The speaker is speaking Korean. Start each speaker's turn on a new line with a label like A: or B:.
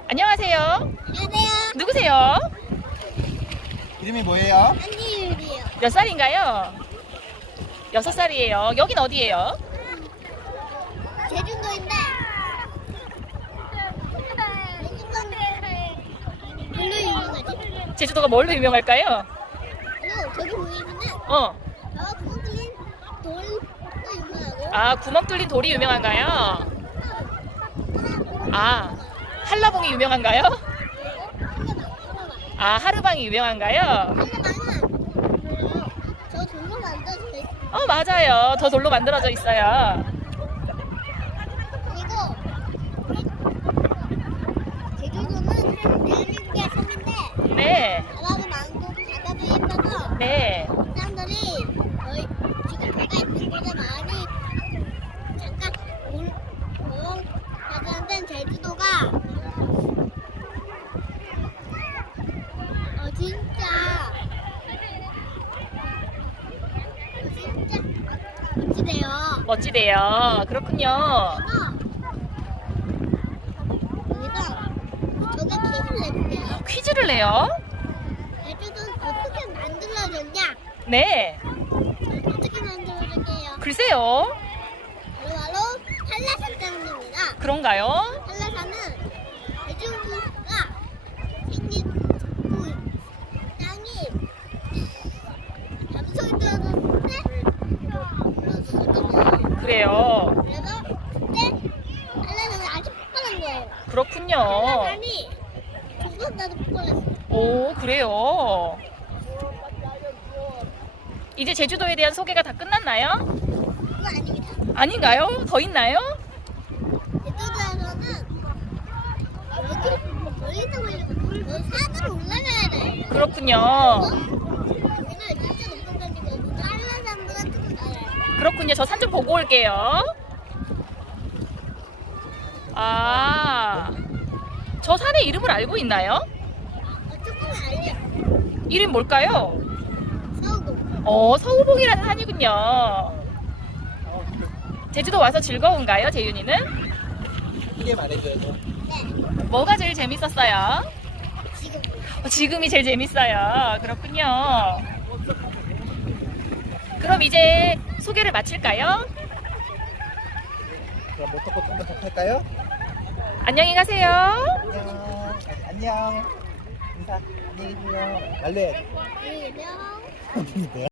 A: 안녕하세요.
B: 안녕하세요.
A: 누구세요?
C: 이름이 뭐예요?
B: 한지율이에요.
A: 몇 살인가요? 6살이에요. 여긴 어디예요?
B: 제주도인데 별로 유명하지?
A: 제주도가 뭘로 유명할까요?
B: 저기 보이면은
A: 어.
B: 구멍 뚫린 돌도 유명하고
A: 아, 구멍 뚫린 돌이 유명한가요? 아, 한라봉이 유명한가요? 아, 하르방이 유명한가요?
B: 한라방은 저 돌로 만들어져 있어요.
A: 맞아요. 더 돌로 만들어져 있어요.
B: 그리고 제주도는 대한민국의 섬인데
A: 네.
B: 바다도 많고 바다도 예뻐서
A: 네.
B: 사람들이 거의 지금 배가 있는 곳에 많이 잠깐 가는 데는 제주도가 진짜 멋지대요.
A: 멋지대요. 그렇군요.
B: 여기서 저게 퀴즈를 내볼게요.
A: 퀴즈를 내요?
B: 제주도는 어떻게 만들어졌냐?
A: 네.
B: 어떻게 만들어졌게요?
A: 글쎄요.
B: 바로 한라산 때문입니다.
A: 그런가요?
B: 한라산은 제주도가 생긴 그 땅이 잠수를 들어줬을 때 불어졌었잖아요.
A: 그래요.
B: 그래서 그때 한라산은 아주 폭발한 거예요.
A: 그렇군요.
B: 한라산이 조금나도 폭발했어요.
A: 오, 그래요. 이제 제주도에 대한 소개가 다 끝났나요?
B: 그거 아닙니다.
A: 아닌가요? 더 있나요?
B: 제주도에서는 여기 멀리서 보려면 산으로 올라가야 돼.
A: 그렇군요.
B: 여기는 진짜 높은 산이고 한라산보다 조금 낮아요.
A: 그렇군요. 저 산 좀 보고 올게요. 아, 저 산의 이름을 알고 있나요?
B: 조금 알려.
A: 이름 뭘까요?
B: 서우도.
A: 서우봉이라는 산이군요. 제주도 와서 즐거운가요, 재윤이는?
C: 크게 말해줘요.
B: 네.
A: 뭐가 제일 재밌었어요?
B: 지금
A: 지금이 제일 재밌어요. 그렇군요. 그럼 이제 소개를 마칠까요?
C: 그럼 모터코 좀더 할까요?
A: 안녕히 가세요.
C: 안녕. 안녕. 인사. 안녕히 계세요. 말로 해야지.
B: 유명.
C: 뭐야?